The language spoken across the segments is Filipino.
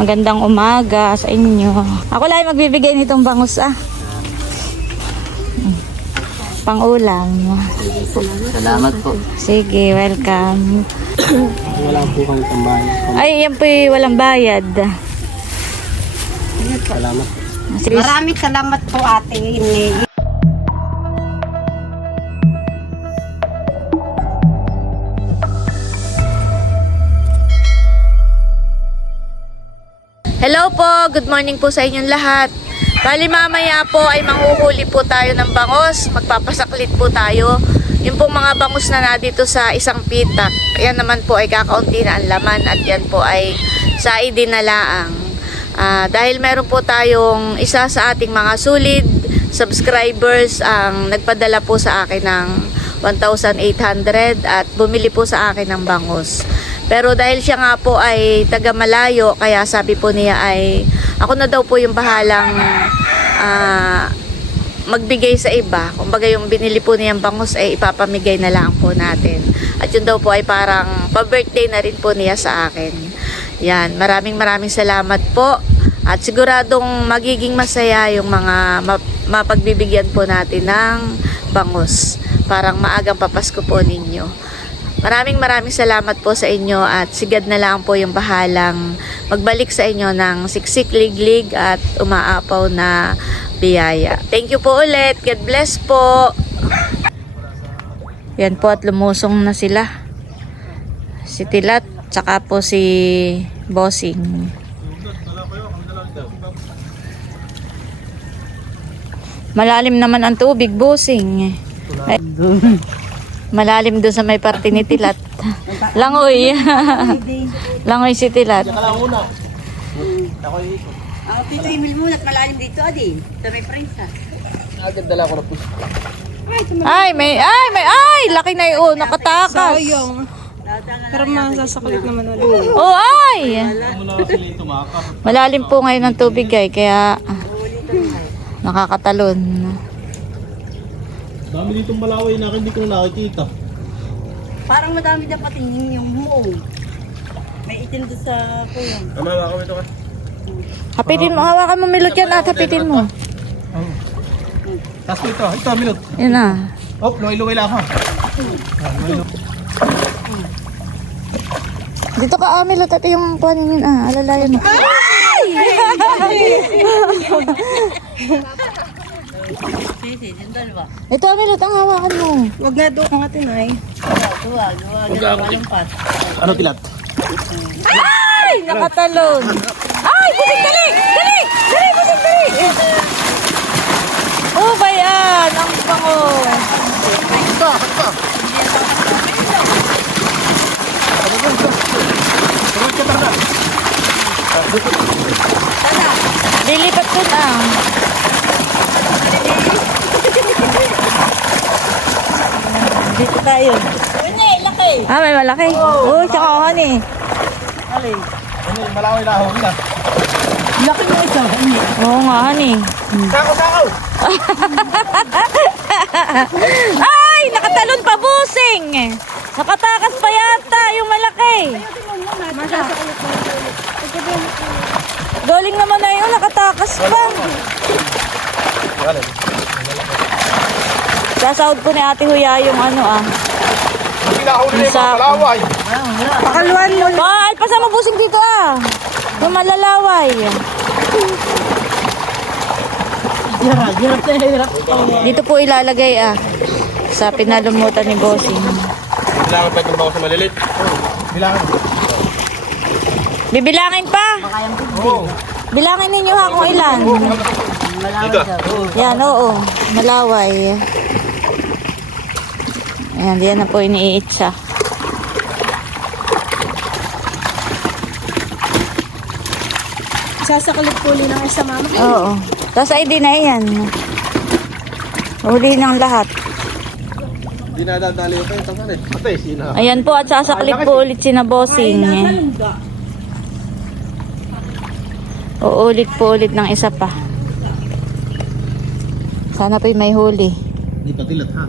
Magandang umaga sa inyo. Ako lang magbibigay nitong bangus ah. Pang-ulam. Salamat po. Sige, welcome. Wala po kang tambahan. Ay, yan po walang bayad. Salamat. Maraming salamat po ate Hello po, good morning po sa inyong lahat. Bali mamaya po ay manghuhuli po tayo ng bangos, magpapasaklit po tayo. Yung pong mga bangus na na dito sa isang pitak, yan naman po ay kakaunti na ang laman at yan po ay sa idinalaang. Ah, dahil meron po tayong isa sa ating mga sulit subscribers ang nagpadala po sa akin ng 1,800 at bumili po sa akin ng bangus. Pero dahil siya nga po ay taga malayo, kaya sabi po niya ay ako na daw po yung bahalang ah, magbigay sa iba. Kumbaga yung binili po niyang bangus ay ipapamigay na lang po natin. At yun daw po ay parang pa-birthday na rin po niya sa akin. Yan, maraming maraming salamat po. At siguradong magiging masaya yung mga map- mapagbibigyan po natin ng bangus. Parang maagang papasko po ninyo. Maraming maraming salamat po sa inyo at sigad na lang po yung bahalang magbalik sa inyo ng siksik liglig at umaapaw na biyaya. Thank you po ulit. God bless po. Yan po at lumusong na sila. Si Tilat, tsaka po si Bossing. Malalim naman ang tubig, Bossing. Ay, Malalim doon sa may parte ni Tilat. Langoy. Langoy si Tilat. Ako yung ito. Ang Tito Emil muna at malalim dito adi. Sa may prensa. Agad dala ko na po. Ay, may, ay, may, ay, laki na yun, nakatakas. Pero masasaklit naman ulit. Oh, ay! Malalim po ngayon ang tubig ay, kaya nakakatalon. Dami ditong malaway na hindi ko na nakikita. Parang madami na patingin yung muong. May itim doon sa kuyang. Tama ba kami ito ka? Hapitin mo, hawakan mo milot yan at hapitin mo. Tapos ito, ito, minut. Yun na. Oh, luway-luway lang ha. Dito ka, ah, milot at yung kuhanin yun, ah, alalayan mo. Ay! Sisi, yung dalawa. Ito, ah, milot, ang hawakan mo. Huwag na doon ang atin ay. Duwa ng pat. Ano pilat? Ay! Nakatalon. Ay! Busing dali! Dali! Dali! Busing dali! Oh, bayan! Ang bango. Ito, ito. Lilipat ko na. Dito tayo. Hindi, laki. Ah, may malaki. Oh, tsaka honey. Alay. Ano, malaway na ako. Ina. Laki mo isa. Oo nga, honey. Sako, sako! Ay! Nakatalon pa busing! Nakatakas pa yata yung malaki. Galing naman na yun, nakatakas pa. Sasahod ko ni Ate Huya yung ano ah. Pinahuli na yung mga malaway. Pakaluan mo. Ba, pasama busing dito ah. Yung malalaway. Hirap, hirap na hirap. Dito po ilalagay ah. Sa pinalumutan ni Bossing. Bilangan pa itong bako sa malilit. Bilangan. Bibilangin pa. Oo. Bilangin ninyo ha kung ilan. Ito. Yan, oo. Malaway. Ayan, diyan na po iniitsa. Sasaklit po ulit ng isa mama. Oo. Tapos ID na yan. Huli ng lahat. Hindi na dadali ito yung tangan eh. Ate, sina. Ayan po at sasaklit po ulit si na bossing. Uulit po ulit ng isa pa. Sana po'y may huli. Hindi pa tilat ha.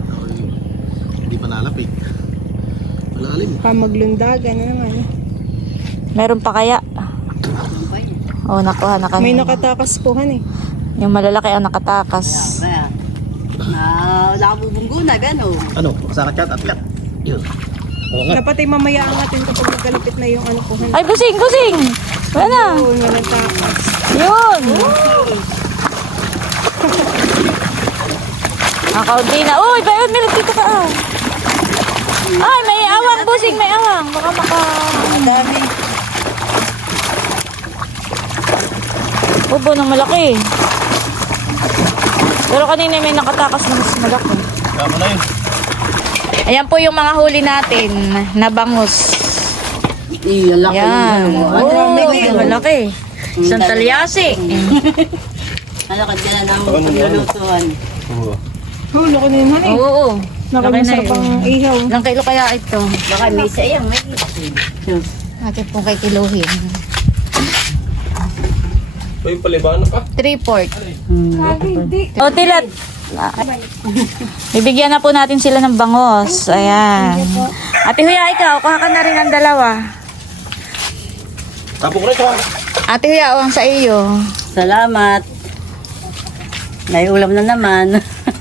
Hindi pa nalapig. Malalim. Pa maglundagan na naman. Meron pa kaya? Oh, nakuha na kami. May nakatakas po, han eh. Yung malalaki ang nakatakas. Kaya, na nakabubunggo na, gano'n. Ano? Sa kacat at kat. Yun. Oo nga. Dapat ay mamaya angatin kapag nagkalapit na yung ano po, han. Ay, busing, busing! Wala na. Oo, nagtakas. Yun! Ang kaunti na. Uy, bayon, meron dito ka. ah. Ay, may awang, busing, may awang. Baka maka... Ang dami. Ubo ng malaki. Pero kanina may nakatakas na mas malaki. Kama na yun. Ayan po yung mga huli natin na bangus. Iya, laki. Yan. Oh, may malaki. Isang talyasi. Ano ka dyan ang paglulutuan? Oo. Oh, loko na yun, han eh. Oo. Laki na Nakamasarap ang yun. ihaw. Ilang kilo kaya ito? Baka may sayang, may Natin pong kay kiluhin. Uy, palibano ka. 3-port. Hindi. O, tilat. Bibigyan na po natin sila ng bangos. Ayan. Ate Huya, ikaw, kuha ka na rin ang dalawa. Tapok na ito. Ate Huya, awang sa iyo. Salamat. May ulam na naman.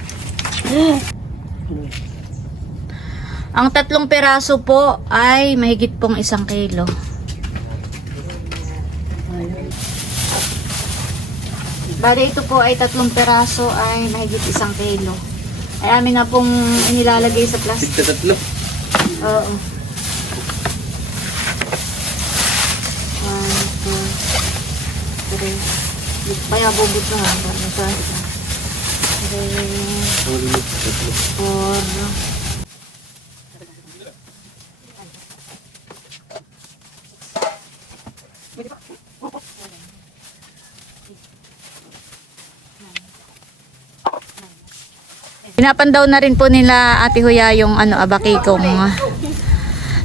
Ang tatlong peraso po ay mahigit pong isang kilo. Bali ito po ay tatlong peraso ay mahigit isang kilo. Ay amin na pong inilalagay sa plastic. Tigta tatlo. Oo. One, two, three. Kaya bubot na. Para sa Three, four, Pinapandaw na rin po nila Ate Huya yung ano, abakikong.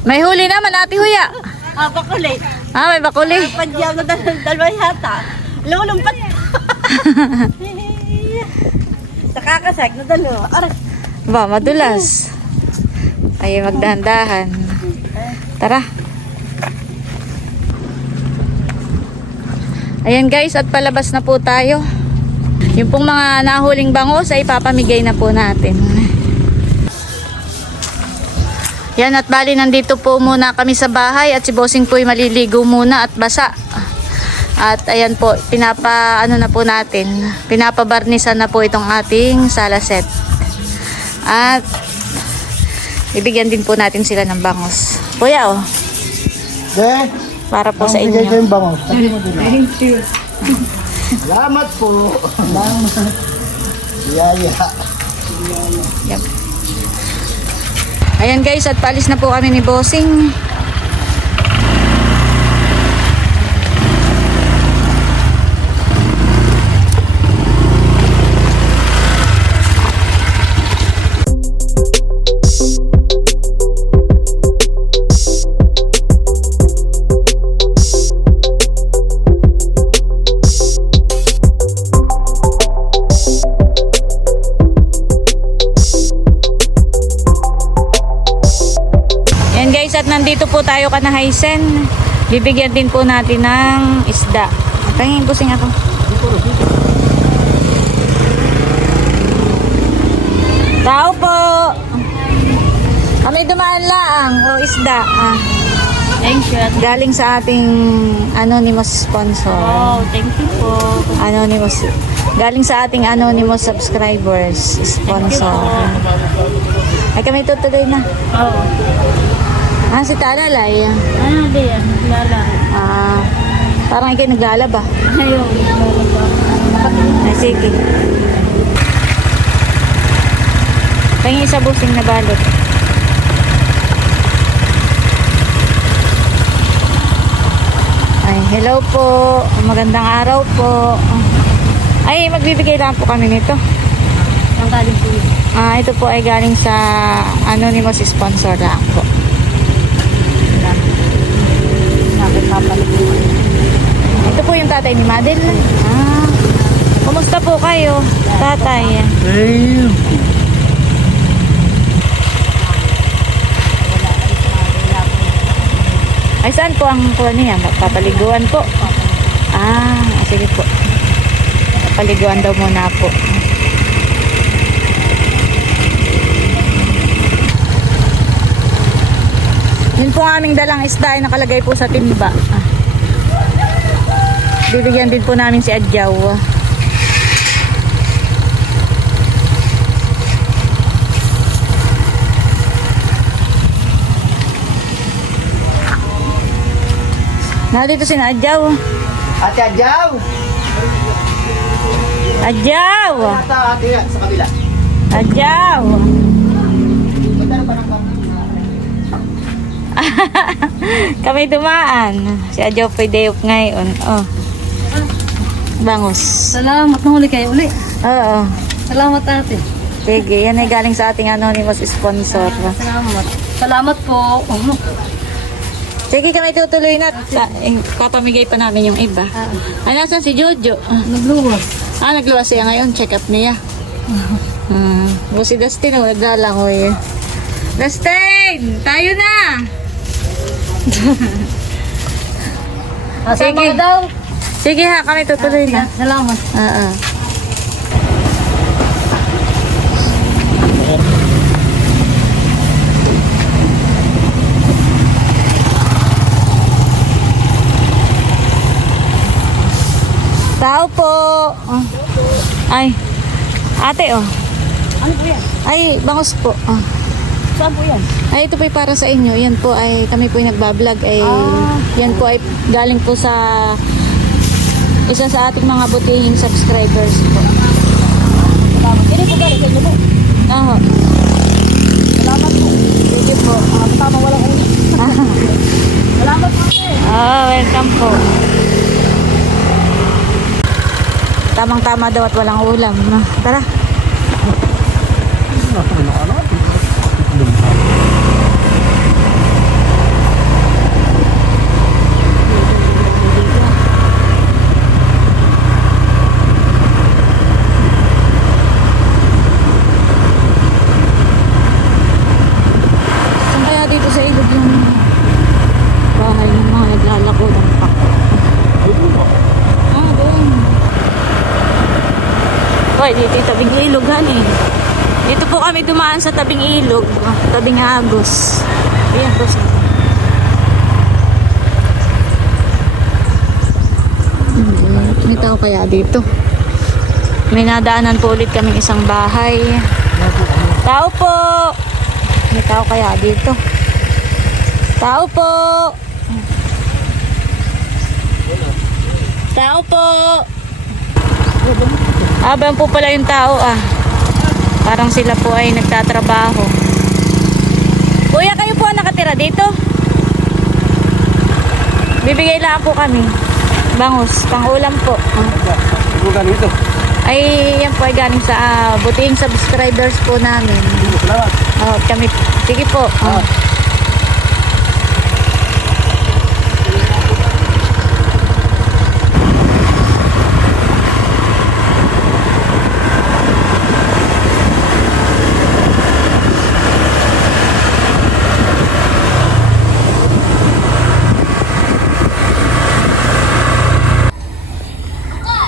May huli naman Ate Huya. Ah, bakulit. Ah, may bakuli. Padyaw na dal- dalawa yata. Lumulumpat. Nakakasag na dalawa. Aray. Ba, madulas. Ay, magdahan-dahan. Tara. Ayan guys, at palabas na po tayo. Yung pong mga nahuling bangos ay papamigay na po natin. Yan at bali nandito po muna kami sa bahay at si Bossing po ay maliligo muna at basa. At ayan po, pinapa ano na po natin, pinapabarnisan na po itong ating sala set. At ibigyan din po natin sila ng bangos. Kuya oh, Eh, para po sa bigay inyo. yung bangos. Thank you. Salamat po. Salamat. Yaya. Yep. Ayan guys, at paalis na po kami ni Bossing. Tayo ka na Hysen. Bibigyan din po natin ng isda. Pahingin busing ako. Tao po. Kami dumaan laang o isda. Ah, Thank you. galing sa ating anonymous sponsor. Oh, thank you po. Anonymous. Galing sa ating anonymous subscribers sponsor. Ay kami tutuloy na. Oo. Ah, si Talalay. Ano di yan? Lala. Ah, parang ikaw naglalaba. Ayun. Ay, sige. Tingin sa busing na balot. Ay, hello po. Magandang araw po. Ay, magbibigay lang po kami nito. Ang galing po. Ah, ito po ay galing sa anonymous sponsor lang po. Sabi papalit po. Ito po yung tatay ni Madel. Ah, kumusta po kayo, tatay? Ay, saan po ang kuha niya? Papaliguan po. Ah, sige po. Paliguan daw muna po. Yun po ang aming dalang isda ay nakalagay po sa timba. Ah. Bibigyan din po namin si Adjaw. Nandito si Adjaw. Ate Adjaw! Adjaw! Ate yan, sa kabila. Adjaw! Kami dumaan. Si Adjaw off ngayon. Oh. Bangus. Salamat, nahuli kayo uli. Oo. Salamat ate. Sige, yan ay galing sa ating anonymous sponsor. Salamat. Salamat po. Sige, kami tutuloy na. Sa, eh, papamigay pa namin yung iba. Ay, nasan si Jojo? Ah, Nagluwas. Ah, nagluwas siya ngayon. Check up niya. Hmm. O si Dustin, oh, naglalangoy. Dustin! Tayo na! Sige. daw. Sige ha, kami tutuloy na. Salamat. Oo. Tao po. Oh. Ay. Ate, oh. Ano po yan? Ay, bangus po. Oh. Saan po yan? Ay, ito po ay para sa inyo. Yan po ay, kami po ay nagbablog. Ay, yan po ay galing po sa isa sa ating mga butihing subscribers po. Salamat. Hindi po galing sa inyo po. Oo. Salamat po. Sige po. Mga kasama walang uli. Salamat po. Ah, welcome po. Tamang-tama daw at walang ulam. Tara. Saan kaya dito sa ilog yung bahay ng mga naglalako ng pak? Ah, doon. Hoy, dito yung tabing ilog, hani. Dito po kami dumaan sa tabing ilog, tabing agos. Ayan siya. Hmm, May tao kaya dito? May nadaanan po ulit kaming isang bahay. Tao po! May tao kaya dito? Tao po! Tao po! Abang po pala yung tao ah. Parang sila po ay nagtatrabaho. Kuya, kayo po ang nakatira dito? Bibigay lang po kami. Bangus, pang ulam po. Ano ganito? Ay, yan po ay galing sa ah, buting subscribers po namin. Salamat. Oh, kami, sige po. Oh.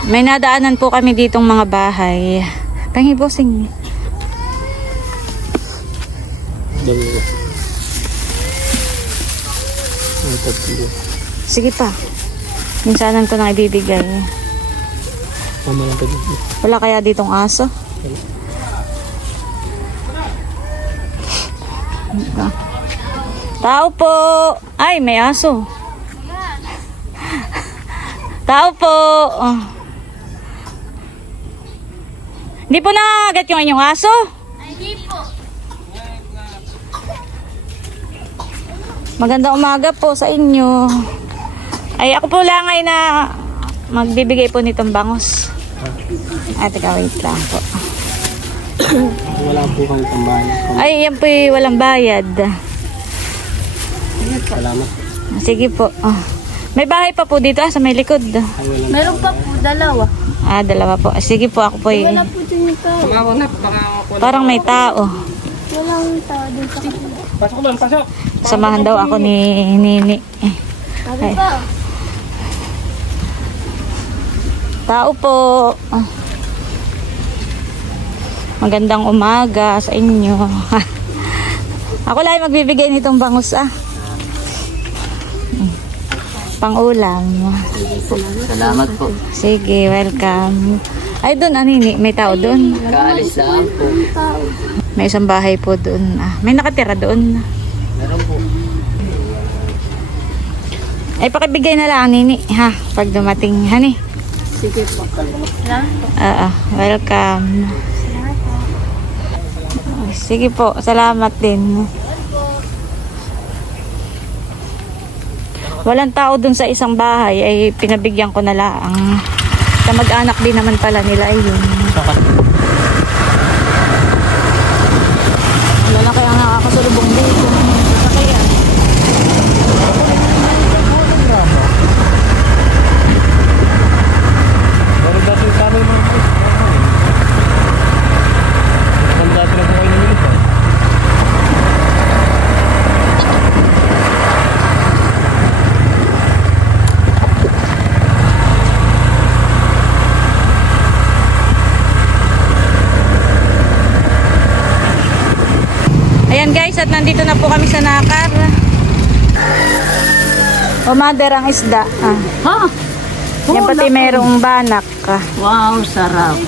May nadaanan po kami ditong mga bahay. Tatlo. Sige pa. Minsanan ko na ibibigay. Wala kaya ditong aso? Tao po! Ay, may aso. Tao po! Oh. Hindi po nakagat yung inyong aso? Magandang umaga po sa inyo. Ay, ako po lang ay na magbibigay po nitong bangos. Ay, teka, wait lang po. Wala po kang tambahan. Ay, yan po walang bayad. Salamat. Sige po. Ah. May bahay pa po dito ah, sa may likod. Ay. Meron pa po, dalawa. Ah, dalawa po. Sige po, ako po Wala po din yung tao. Parang may tao. Walang tao din sa kanila. Pasok man, pasok. Samahan daw ako ni Nini. Sabi pa. Tao po. Magandang umaga sa inyo. Ako lang magbibigay nitong bangus ah. Pang-ulam. Salamat po. Sige, welcome. Ay, doon, anini, may tao doon. Kaalis lang po. May isang bahay po doon. Ah, may nakatira doon. Meron po. Ay, pakibigay na lang, nini, ha? Pag dumating, hani. Sige po. Oo, welcome. Sige po, salamat din. Walang tao dun sa isang bahay ay pinabigyan ko na lang. Sa mag-anak din naman pala nila ay yun. Wala na kaya nakakasulubong dito. Kaya. Meron dati sa amin mga boss. Meron dati lang po kayo nililis eh. Ayan guys, at nandito na po kami sa Nakar. O mother ang isda. Ah. Ha? Yan pati merong banak. Ah. Wow, sarap.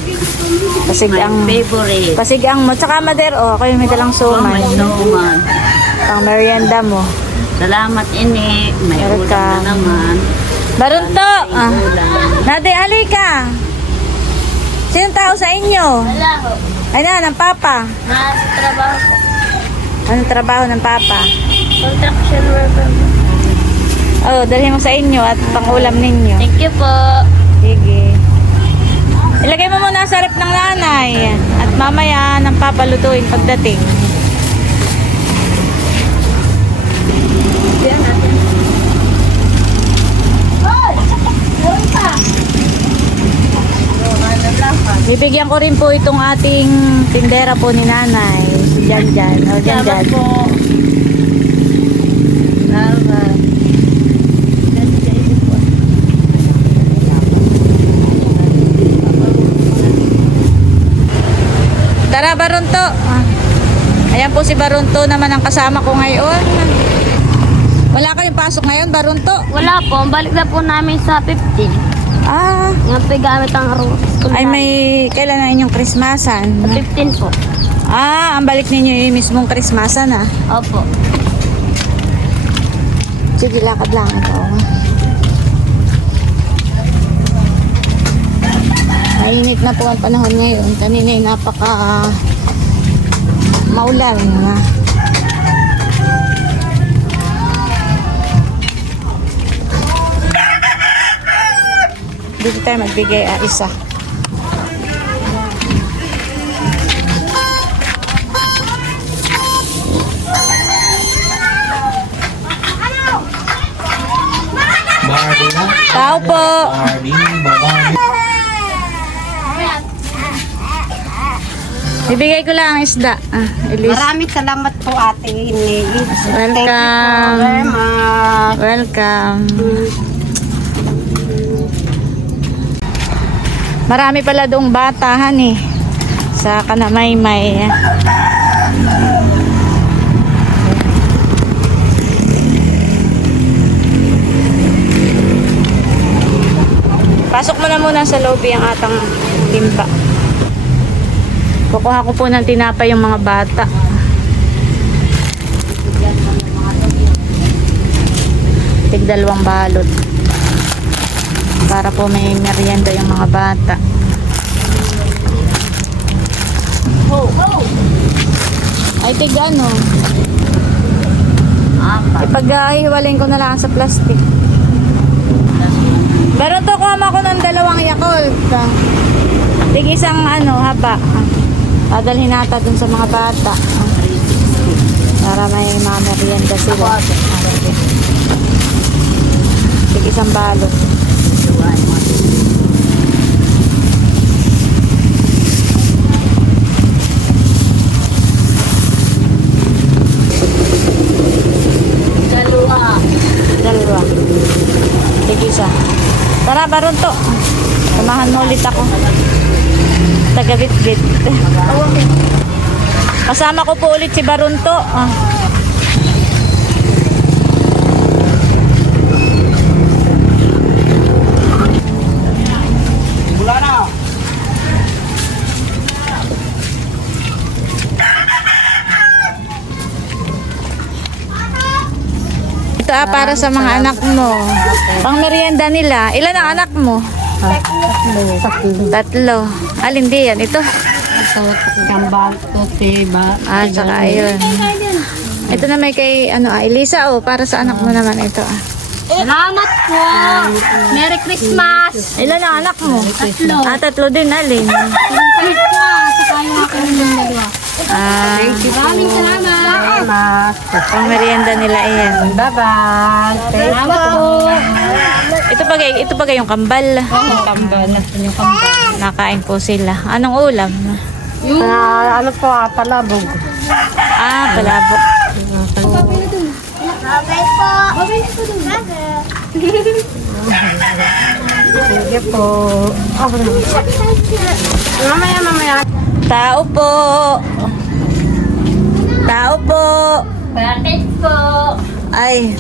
Pasig ang favorite. pasig ang mo. Tsaka mother, oh, kayo may dalang sumay. Suman. Pang merienda mo. Salamat ini. May Welcome. ulam na naman. Barunto! Ah. Nade, alika! Sinong tao sa inyo? Wala ho. Ay na, ng papa. Mas trabaho po. Anong trabaho ng papa? Construction worker. Oh, dalhin mo sa inyo at pangulam ninyo. Thank you po. Sige. Ilagay mo muna sa rep ng nanay. At mamaya ng papalutuin pagdating. Bibigyan ko rin po itong ating tindera po ni nanay. Si Jan Jan. O, Jan Jan. Salamat. Tara, Barunto. Ah. Ayan po si Barunto naman ang kasama ko ngayon. Wala kayong pasok ngayon, Barunto? Wala po. Balik na po namin sa 15. Ah, Nga po gamit ang araw. ay may kailan ang inyong Krismasan? 15 po. Ah, ang balik ninyo yung mismong Krismasan ah. Opo. Sige, lakad lang ito. Mainit na po ang panahon ngayon. Kanina ay napaka maulan na. Dito tayo magbigay ah, isa. Barbie na. Tao po! Barbie, Barbie. Ibigay ko lang ang isda. Ah, Elise. Maraming salamat po ate ini. Thank you Welcome. very much. Welcome. Marami pala doong batahan eh. Sa Kanamaymay. Pasok mo na muna sa lobby ang atang timba. Kukuha ko po ng tinapay yung mga bata. Tig dalawang balot. Para po may merienda yung mga bata. Ay, tig ano? Apat. Ipag-ihiwalayin ko na lang sa plastic. Pero to, kuha ako ng dalawang Yakult. Tig isang ano, haba. Dadalhin nata dun sa mga bata. Para may mga merienda sila. Tig isang balot. Dalawa. Dalawa. Tig isa. Tara, baron to. Samahan mo ulit ako. Taga-bit-bit. Kasama ko po ulit si Barunto. Ah. Ito ah, para sa mga anak mo. Pang merienda nila. Ilan ang anak mo? Tatlo. Tatlo. Alin di yan? Ito. Gambal, tote, ba? Ah, tsaka ayun. Ito na may kay ano, ah, Elisa oh, para sa anak mo naman ito ah. Salamat po! Merry Christmas! Ilan ang anak mo? Tatlo. Ah, tatlo din, alin? Salamat po! Saka yung aking yung dalawa. Ah, Maraming salamat! pang merienda nila iyan. Bye-bye. Salamat po! Ito pa kay, ito pa kayong kambal. Kambal, natin yung kambal. Nakain po sila. Anong ulam? Ah, ano po, ah, palabog. Ah, palabok. Sige po. Mamaya, mamaya. Tao po. Tao po. Bakit po? Ay,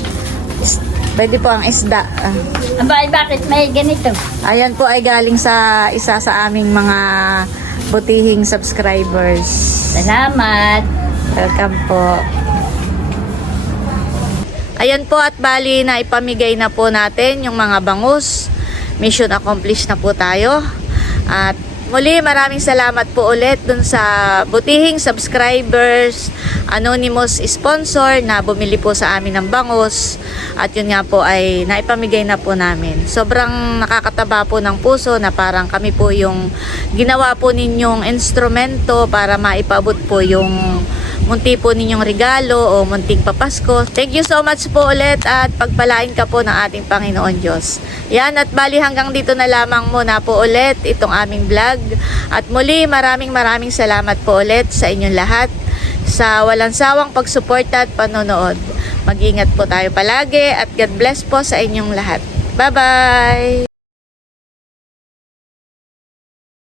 pwede po ang isda. Ah. Abay, bakit may ganito? Ayan po ay galing sa isa sa aming mga butihing subscribers. Salamat! Welcome po. Ayan po at bali na ipamigay na po natin yung mga bangus. Mission accomplished na po tayo. At muli maraming salamat po ulit dun sa butihing subscribers, anonymous sponsor na bumili po sa amin ng bangus. At yun nga po ay naipamigay na po namin. Sobrang nakakataba po ng puso na parang kami po yung ginawa po ninyong instrumento para maipabot po yung munti po ninyong regalo o munting papasko. Thank you so much po ulit at pagpalain ka po ng ating Panginoon Diyos. Yan at bali hanggang dito na lamang muna po ulit itong aming vlog. At muli maraming maraming salamat po ulit sa inyong lahat sa walang sawang pagsuporta at panonood. Mag-ingat po tayo palagi at God bless po sa inyong lahat. Bye-bye!